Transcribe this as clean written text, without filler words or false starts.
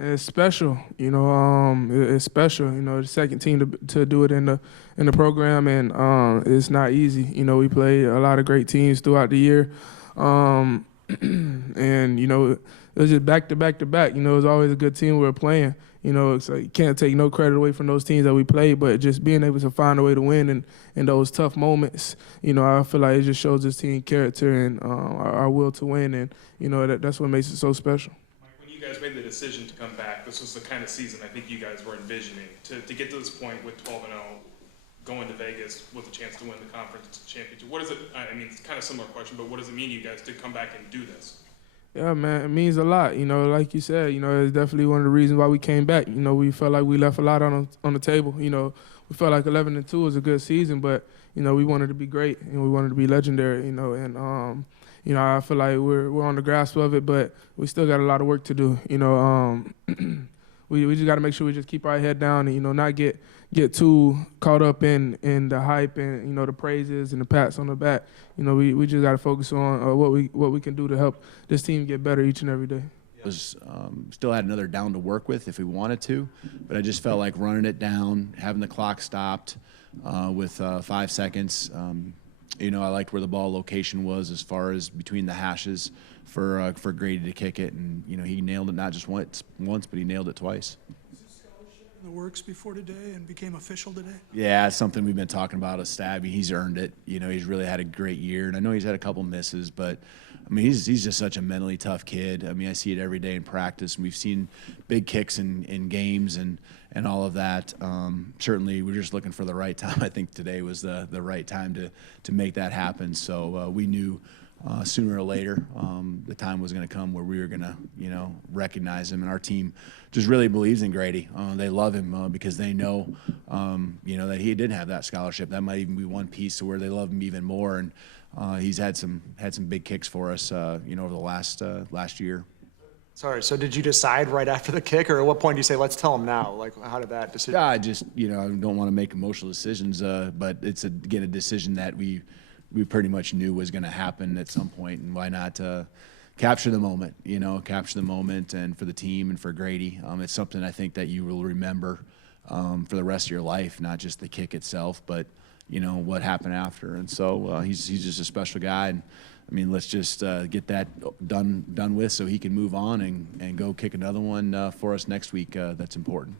It's special, it's special. The second team to do it in the program, and it's not easy. We play a lot of great teams throughout the year, and it was just back to back to back. It was always a good team we were playing. It's like you can't take no credit away from those teams that we played, but just being able to find a way to win in those tough moments, I feel like it just shows this team character and our will to win, and that's what makes it so special. You guys made the decision to come back. This was the kind of season I think you guys were envisioning. To get to this point with 12-0, going to Vegas with a chance to win the conference championship. What does it? I mean, it's kind of a similar question, but what does it mean you guys did come back and do this? Yeah, man, it means a lot. Like you said, it's definitely one of the reasons why we came back. We felt like we left a lot on the table. We felt like 11-2 was a good season, but we wanted to be great and we wanted to be legendary. I feel like we're on the grasp of it, but we still got a lot of work to do. We just got to make sure we just keep our head down and not get too caught up in the hype and the praises and the pats on the back. We just got to focus on what we can do to help this team get better each and every day. Still had another down to work with if we wanted to, but I just felt like running it down, having the clock stopped with 5 seconds. I liked where the ball location was as far as between the hashes for Grady to kick it, and he nailed it not just once, but he nailed it twice. Was this scholarship in the works before today and became official today? Yeah, it's something we've been talking about. Stabby, he's earned it. He's really had a great year, and I know he's had a couple misses, but I mean he's just such a mentally tough kid. I mean I see it every day in practice, and we've seen big kicks in games and all of that. Certainly, we're just looking for the right time. I think today was the right time to make that happen. So we knew sooner or later the time was going to come where we were going to, recognize him. And our team just really believes in Grady. They love him because they know, that he did have that scholarship. That might even be one piece to where they love him even more. And he's had some big kicks for us, over the last year. Sorry, so did you decide right after the kick, or at what point do you say, let's tell him now? Like, how did that decision? Yeah, I just, I don't want to make emotional decisions, but it's, a decision that we pretty much knew was going to happen at some point, and why not capture the moment, and for the team and for Grady. It's something I think that you will remember for the rest of your life, not just the kick itself, but, what happened after. And so he's just a special guy. And I mean, let's just get that done with so he can move on and go kick another one for us next week. That's important.